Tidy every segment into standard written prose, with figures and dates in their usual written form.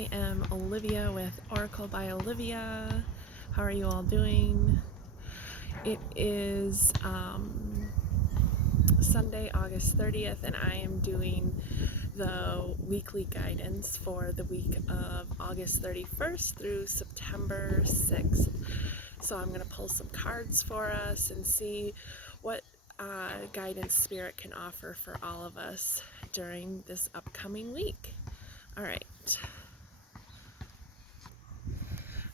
I am Olivia with Oracle by Olivia. How are you all doing? It is Sunday, August 30th, and I am doing the weekly guidance for the week of August 31st through September 6th. So I'm going to pull some cards for us and see what guidance Spirit can offer for all of us during this upcoming week.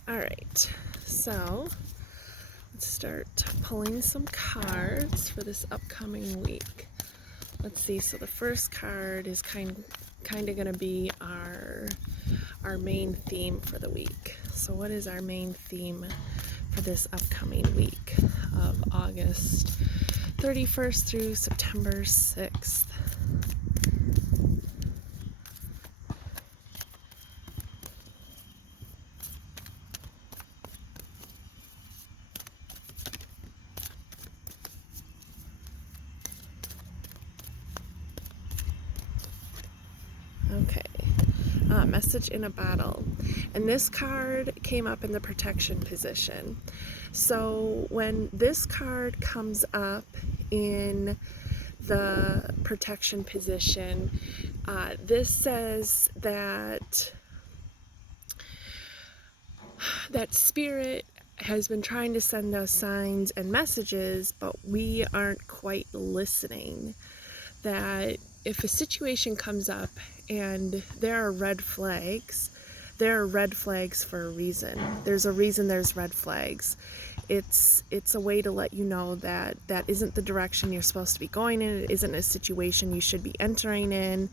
All right, so let's start pulling some cards for this upcoming week. Let's see, so the first card is kind of going to be our main theme for the week. So what is our main theme for this upcoming week of August 31st through September 6th? Okay, message in a bottle. And this card came up in the protection position. So when this card comes up in the protection position, this says that Spirit has been trying to send us signs and messages, but we aren't quite listening. That if a situation comes up and there are red flags for a reason. There's a reason there's red flags. It's a way to let you know that that isn't the direction you're supposed to be going in. It isn't a situation you should be entering in.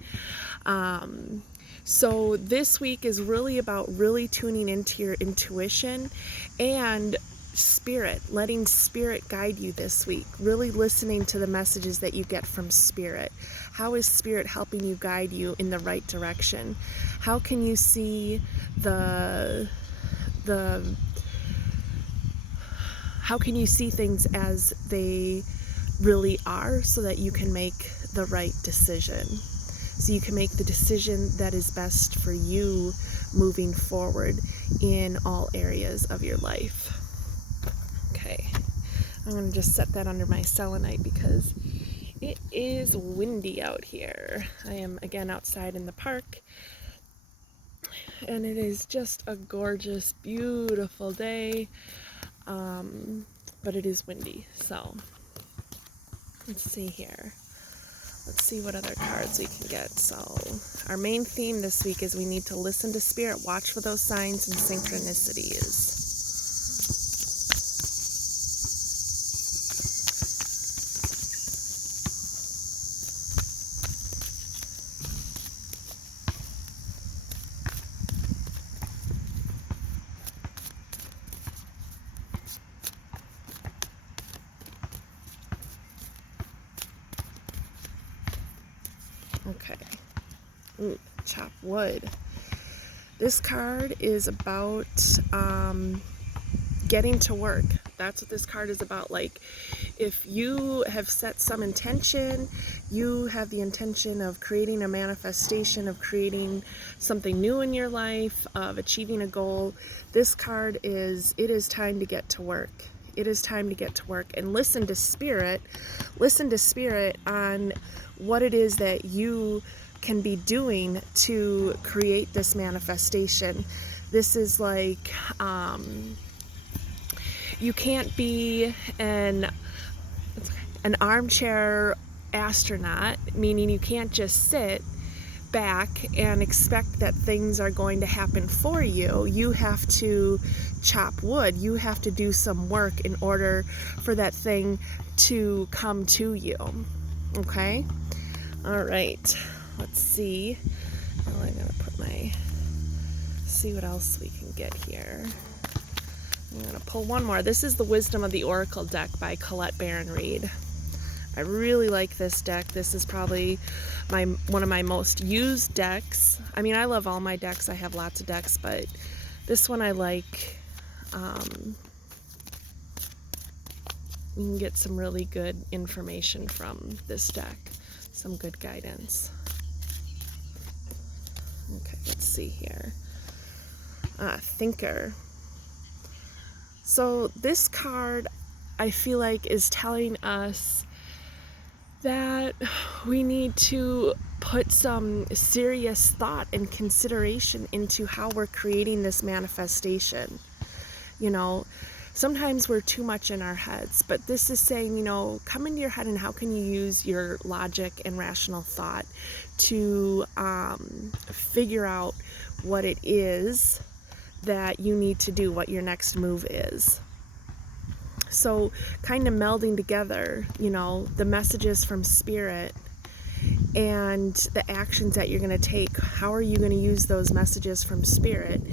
So this week is really about really tuning into your intuition and Spirit, letting Spirit guide you this week, really listening to the messages that you get from Spirit. How is Spirit helping you guide you in the right direction? How can you see how can you see things as they really are so that you can make the right decision? So you can make the decision that is best for you moving forward in all areas of your life. Okay, I'm going to just set that under my selenite because it is windy out here. I am again outside in the park, and it is just a gorgeous, beautiful day, but it is windy. So let's see here. Let's see what other cards we can get. So our main theme this week is we need to listen to Spirit, watch for those signs and synchronicities. Okay. Ooh, chop wood. This card is about getting to work. That's what this card is about. Like, if you have set some intention, you have the intention of creating a manifestation, of creating something new in your life, of achieving a goal, this card is, it is time to get to work. It is time to get to work and listen to Spirit. Listen to Spirit on what it is that you can be doing to create this manifestation. This is like, you can't be an armchair astronaut, meaning you can't just sit back and expect that things are going to happen for you. You have to chop wood. You have to do some work in order for that thing to come to you. Okay? All right. Let's see. Now I'm going to see what else we can get here. I'm going to pull one more. This is the Wisdom of the Oracle deck by Colette Baron-Reid. I really like this deck. This is probably one of my most used decks. I mean, I love all my decks. I have lots of decks, but this one I like. We can get some really good information from this deck. Some good guidance. Okay, let's see here. thinker. So this card, I feel like, is telling us that we need to put some serious thought and consideration into how we're creating this manifestation. You know, sometimes we're too much in our heads, but this is saying, you know, come into your head and how can you use your logic and rational thought to figure out what it is that you need to do, what your next move is. So kind of melding together, you know, the messages from Spirit and the actions that you're going to take. How are you going to use those messages from Spirit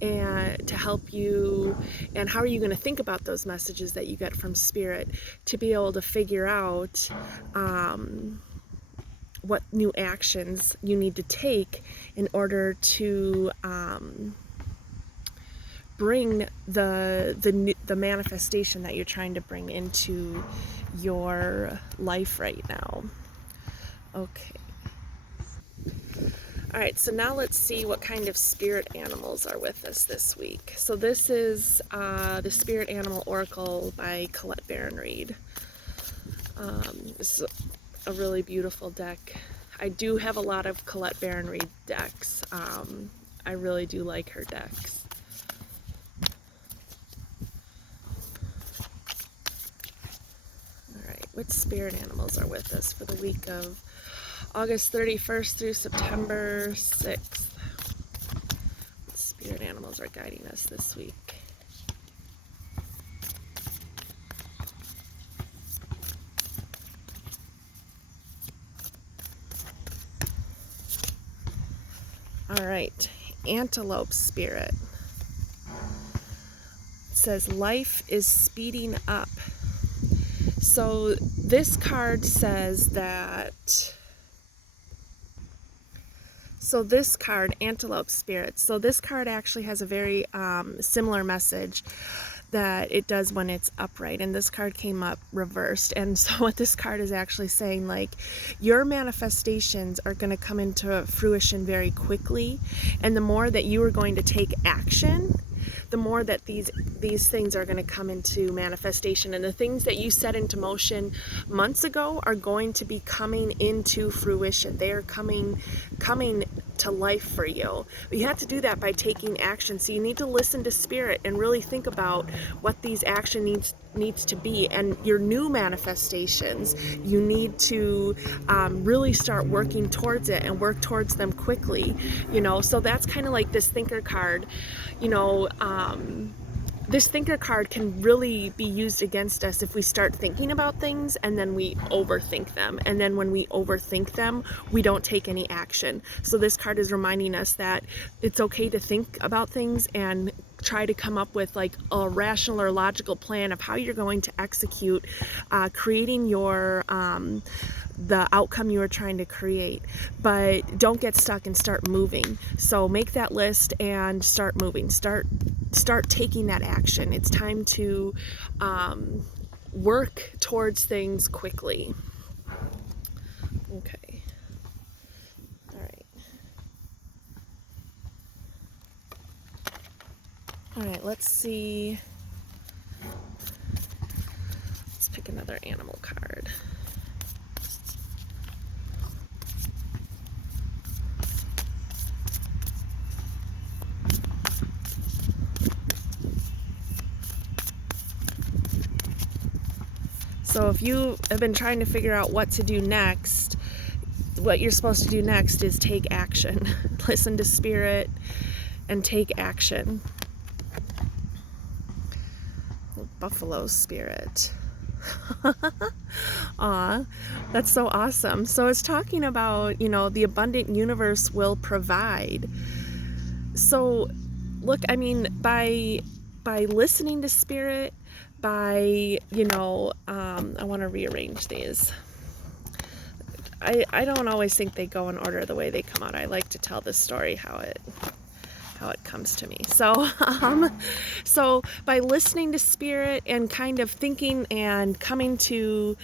and to help you, and how are you going to think about those messages that you get from Spirit to be able to figure out what new actions you need to take in order to bring the manifestation that you're trying to bring into your life right now. Okay. All right, so now let's see what kind of spirit animals are with us this week. So this is the Spirit Animal Oracle by Colette Baron-Reid. This is a really beautiful deck. I do have a lot of Colette Baron-Reid decks. I really do like her decks. Which spirit animals are with us for the week of August 31st through September 6th? What spirit animals are guiding us this week? All right, Antelope Spirit. It says life is speeding up. So this card says that, so this card, Antelope Spirit, so this card actually has a very similar message that it does when it's upright, and this card came up reversed. And so what this card is actually saying, like, your manifestations are going to come into fruition very quickly, and the more that you are going to take action, the more that these things are going to come into manifestation, and the things that you set into motion months ago are going to be coming into fruition. They are coming to life for you. But you have to do that by taking action. So you need to listen to Spirit and really think about what these action needs to be, and your new manifestations, you need to really start working towards it and work towards them quickly, you know. So that's kind of like this thinker card, you know. This thinker card can really be used against us if we start thinking about things and then we overthink them. And then when we overthink them, we don't take any action. So this card is reminding us that it's okay to think about things and try to come up with like a rational or logical plan of how you're going to execute creating your the outcome you are trying to create. But don't get stuck and start moving. So make that list and start moving. Start taking that action. It's time to work towards things quickly. Okay. All right. All right, let's see. Let's pick another animal card. So if you have been trying to figure out what to do next, what you're supposed to do next is take action. Listen to Spirit and take action. Buffalo Spirit. Aw, that's so awesome. So it's talking about, you know, the abundant universe will provide. So look, I mean, by listening to Spirit, by, you know, I want to rearrange these. I don't always think they go in order the way they come out. I like to tell the story how it comes to me. So so by listening to Spirit and kind of thinking and coming to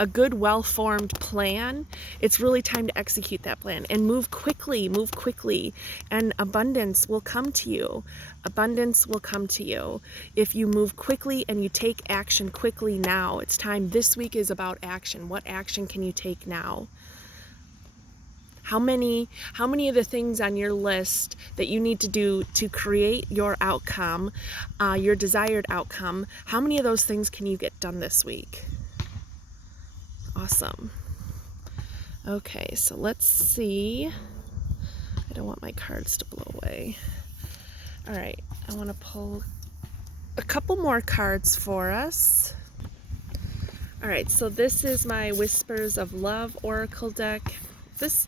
a good, well-formed plan, it's really time to execute that plan and move quickly, and abundance will come to you. Abundance will come to you if you move quickly and you take action quickly now. It's time. This week is about action. What action can you take now? How many of the things on your list that you need to do to create your outcome, your desired outcome, how many of those things can you get done this week? Awesome. Okay, so let's see. I don't want my cards to blow away. All right, I want to pull a couple more cards for us. All right, so this is my Whispers of Love Oracle deck. This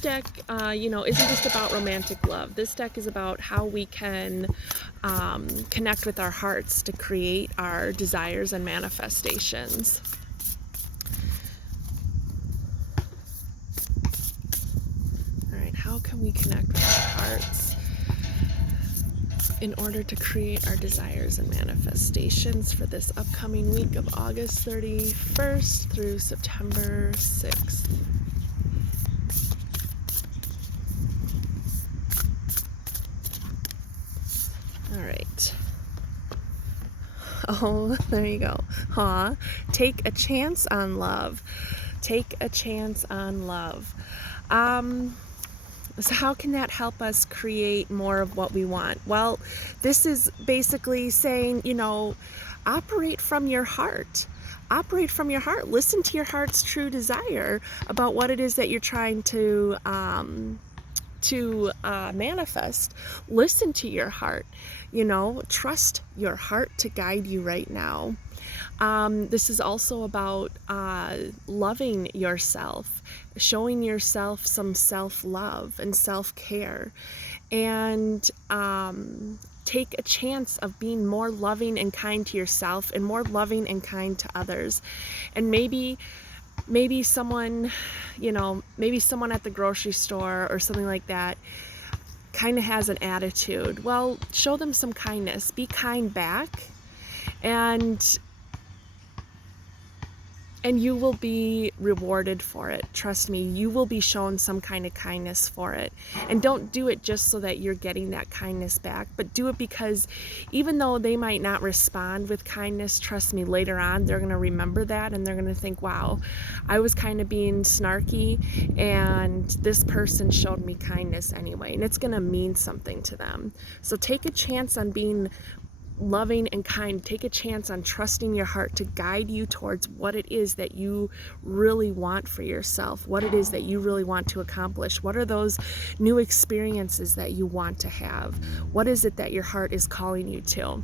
deck, isn't just about romantic love. This deck is about how we can connect with our hearts to create our desires and manifestations. All right, how can we connect with our hearts in order to create our desires and manifestations for this upcoming week of August 31st through September 6th? All right. Oh, there you go. Take a chance on love. Take a chance on love. So how can that help us create more of what we want? Well, this is basically saying, operate from your heart. Operate from your heart. Listen to your heart's true desire about what it is that you're trying to manifest. Listen to your heart. Trust your heart to guide you right now. This is also about loving yourself, showing yourself some self-love and self-care, and take a chance of being more loving and kind to yourself and more loving and kind to others. And maybe someone, maybe someone at the grocery store or something like that kind of has an attitude. Well, show them some kindness. Be kind back, and you will be rewarded for it. Trust me, you will be shown some kind of kindness for it. And don't do it just so that you're getting that kindness back, but do it because even though they might not respond with kindness, trust me, later on they're going to remember that, and they're going to think, wow, I was kind of being snarky and this person showed me kindness anyway, and it's going to mean something to them. So take a chance on being loving and kind. Take a chance on trusting your heart to guide you towards what it is that you really want for yourself, what it is that you really want to accomplish. What are those new experiences that you want to have? What is it that your heart is calling you to?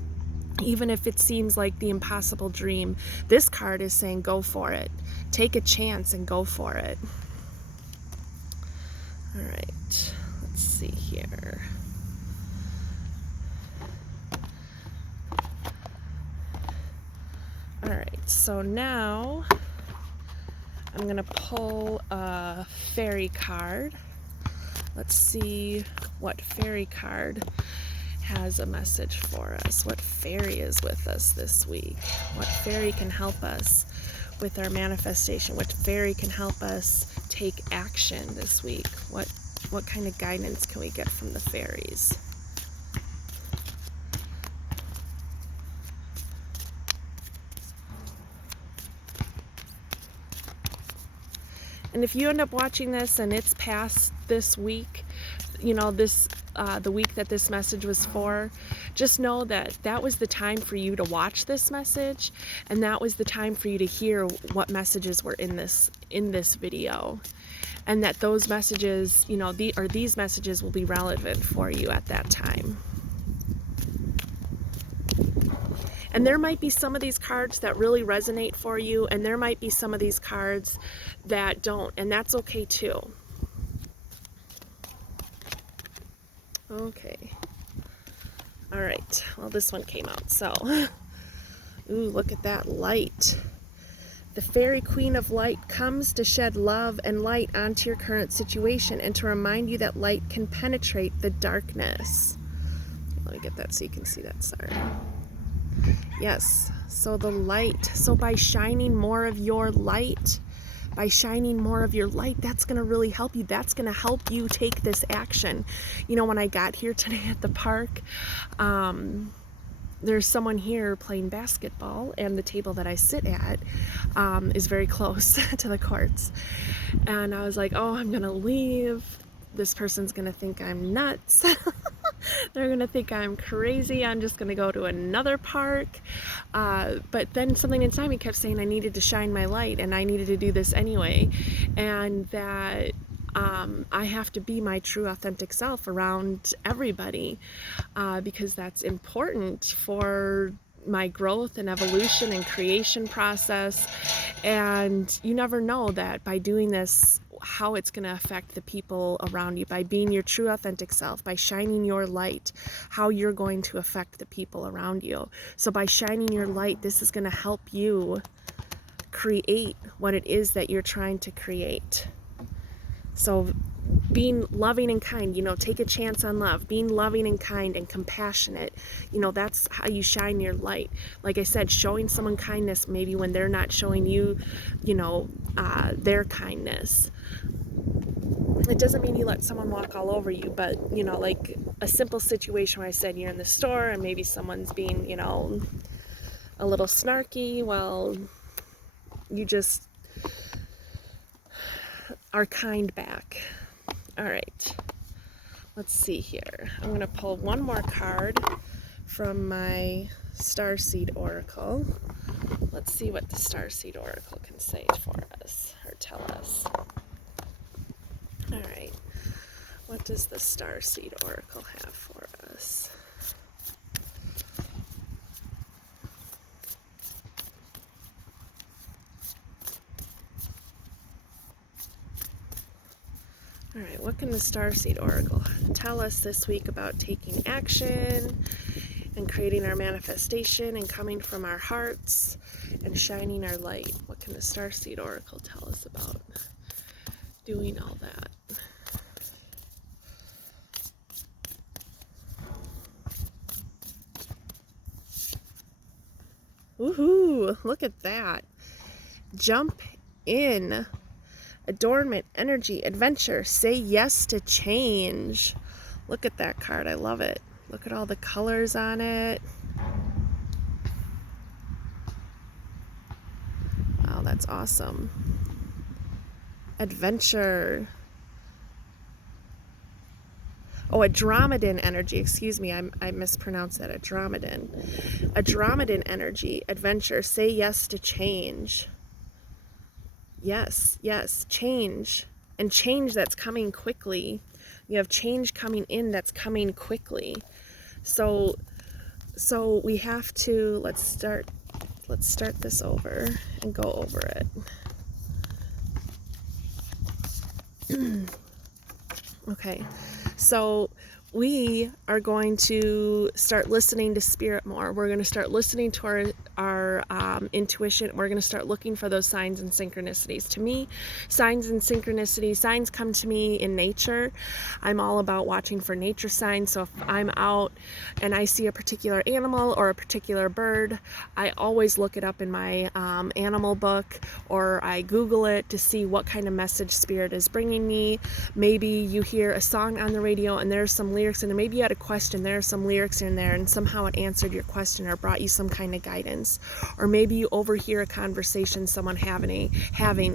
Even if it seems like the impossible dream, this card is saying go for it. Take a chance and go for it. All right, let's see here. All right, so now I'm gonna pull a fairy card. Let's see what fairy card has a message for us. What fairy is with us this week? What fairy can help us with our manifestation? What fairy can help us take action this week? What kind of guidance can we get from the fairies? And if you end up watching this and it's past this week, the week that this message was for, just know that that was the time for you to watch this message, and that was the time for you to hear what messages were in this video, and that those messages, these messages will be relevant for you at that time. And there might be some of these cards that really resonate for you, and there might be some of these cards that don't, and that's okay too. Okay. All right. Well, this one came out, so. Ooh, look at that light. The Fairy Queen of Light comes to shed love and light onto your current situation and to remind you that light can penetrate the darkness. Let me get that so you can see that, sorry. Yes. So the light. So by shining more of your light, that's going to really help you. That's going to help you take this action. You know, when I got here today at the park, there's someone here playing basketball, and the table that I sit at is very close to the courts. And I was like, oh, I'm going to leave. This person's going to think I'm nuts. They're going to think I'm crazy. I'm just going to go to another park. But then something inside me kept saying I needed to shine my light, and I needed to do this anyway. And that I have to be my true authentic self around everybody, because that's important for my growth and evolution and creation process. And you never know that by doing this, how it's going to affect the people around you. By being your true authentic self, by shining your light, how you're going to affect the people around you. So by shining your light, this is going to help you create what it is that you're trying to create. So being loving and kind, you know, take a chance on love. Being loving and kind and compassionate, you know, that's how you shine your light. Like I said, showing someone kindness maybe when they're not showing you, you know, their kindness. It doesn't mean you let someone walk all over you, but, you know, like a simple situation where I said you're in the store and maybe someone's being, you know, a little snarky. Well, you just are kind back. All right, let's see here. I'm going to pull one more card from my Starseed Oracle. Let's see what the Starseed Oracle can say for us, or tell us. All right, what does the Starseed Oracle have for us? All right, what can the Starseed Oracle tell us this week about taking action and creating our manifestation and coming from our hearts and shining our light? What can the Starseed Oracle tell us about doing all that? Woohoo! Look at that. Jump in. Adornment, energy, adventure. Say yes to change. Look at that card. I love it. Look at all the colors on it. Wow, that's awesome. Adventure. Oh, Andromedan energy. Excuse me, I mispronounced that. Andromedan energy. Adventure. Say yes to change. Yes, change. And change that's coming quickly. You have change coming in that's coming quickly. So we have to, let's start this over and go over it. Okay, so we are going to start listening to spirit more. We're going to start listening to our intuition. We're going to start looking for those signs and synchronicities. To me, signs and synchronicities, signs come to me in nature. I'm all about watching for nature signs. So if I'm out and I see a particular animal or a particular bird, I always look it up in my animal book, or I Google it to see what kind of message spirit is bringing me. Maybe you hear a song on the radio and there's some lyrics in there. Maybe you had a question, there are some lyrics in there, and somehow it answered your question or brought you some kind of guidance. Or maybe you overhear a conversation someone having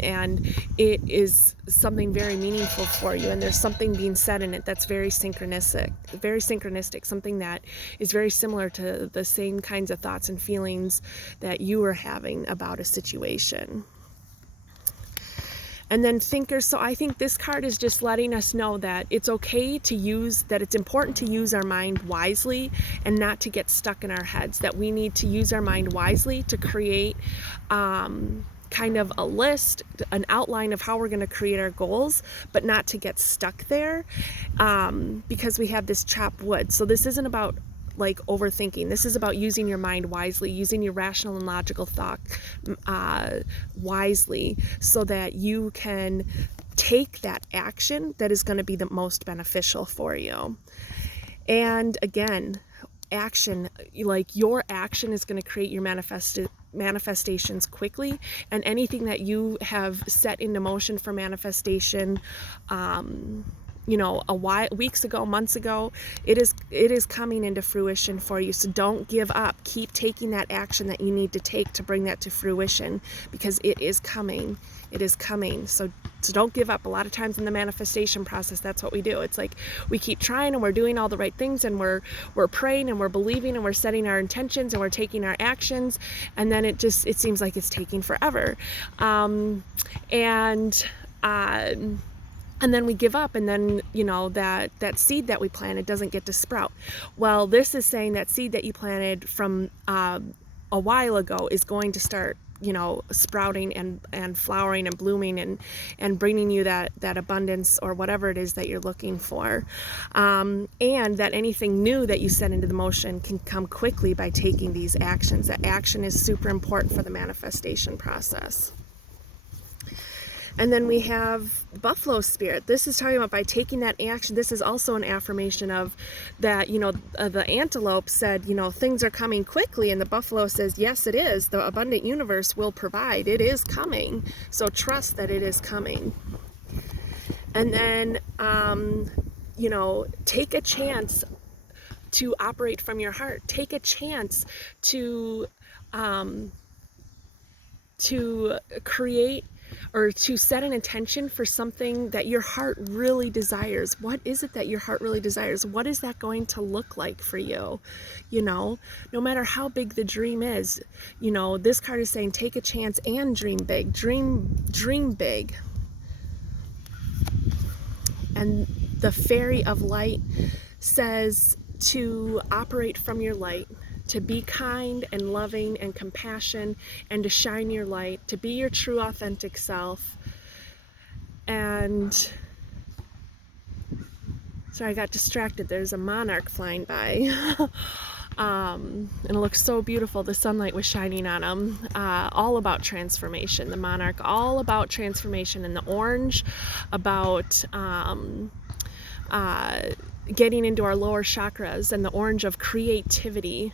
and it is something very meaningful for you, and there's something being said in it that's very synchronistic, something that is very similar to the same kinds of thoughts and feelings that you were having about a situation. And then thinkers. So I think this card is just letting us know that it's okay to use, that it's important to use our mind wisely and not to get stuck in our heads, that we need to use our mind wisely to create kind of a list, an outline of how we're going to create our goals, but not to get stuck there, because we have this chopped wood. So this isn't about like overthinking. This is about using your mind wisely, using your rational and logical thought wisely, so that you can take that action that is going to be the most beneficial for you. And again, action, like your action is going to create your manifestations quickly, and anything that you have set into motion for manifestation, weeks ago, months ago, it is coming into fruition for you. So don't give up. Keep taking that action that you need to take to bring that to fruition, because it is coming. It is coming. So don't give up. A lot of times in the manifestation process, that's what we do. It's like we keep trying and we're doing all the right things, and we're praying and we're believing and we're setting our intentions and we're taking our actions, and then it seems like it's taking forever. And then we give up, and then, that seed that we planted doesn't get to sprout. Well, this is saying that seed that you planted from a while ago is going to start, sprouting and flowering and blooming and bringing you that abundance, or whatever it is that you're looking for. And that anything new that you set into the motion can come quickly by taking these actions. That action is super important for the manifestation process. And then we have buffalo spirit. This is talking about by taking that action. This is also an affirmation of that, the antelope said, things are coming quickly. And the buffalo says, yes, it is. The abundant universe will provide. It is coming. So trust that it is coming. And then, take a chance to operate from your heart. Take a chance to create, or to set an intention for something that your heart really desires. What is it that your heart really desires? What is that going to look like for you? No matter how big the dream is, this card is saying take a chance and dream big. Dream big. And the fairy of light says to operate from your light, to be kind and loving and compassion, and to shine your light, to be your true authentic self. And sorry, I got distracted. There's a monarch flying by. And it looks so beautiful. The sunlight was shining on him. All about transformation. The monarch, all about transformation. And the orange, about getting into our lower chakras, and the orange of creativity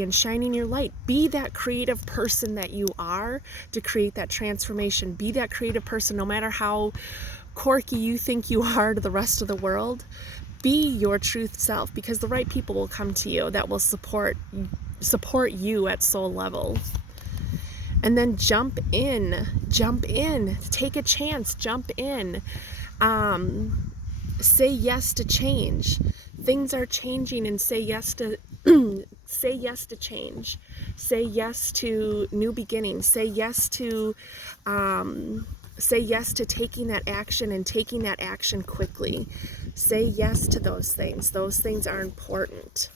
and shining your light. Be that creative person that you are to create that transformation. Be that creative person, no matter how quirky you think you are to the rest of the world. Be your truth self, because the right people will come to you that will support you at soul level. And then jump in, take a chance, jump in. Say yes to change. Things are changing, and say yes to change. Say yes to new beginnings. Say yes to taking that action, and taking that action quickly. Say yes to those things. Those things are important.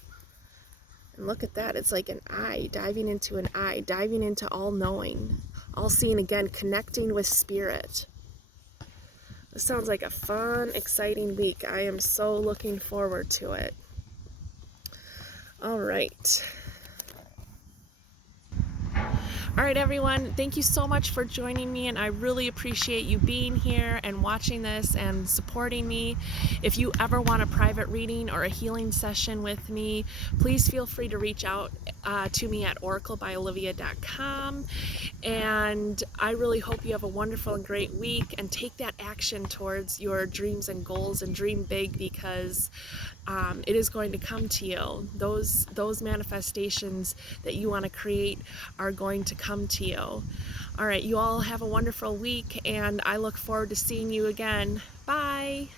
And look at that. It's like an eye, diving into an eye, diving into all knowing, all seeing, again, connecting with spirit. This sounds like a fun, exciting week. I am so looking forward to it. All right. All right, everyone, thank you so much for joining me, and I really appreciate you being here and watching this and supporting me. If you ever want a private reading or a healing session with me, please feel free to reach out to me at oraclebyolivia.com. And I really hope you have a wonderful and great week, and take that action towards your dreams and goals, and dream big, because it is going to come to you. Those manifestations that you want to create are going to come to you. All right, you all have a wonderful week, and I look forward to seeing you again. Bye.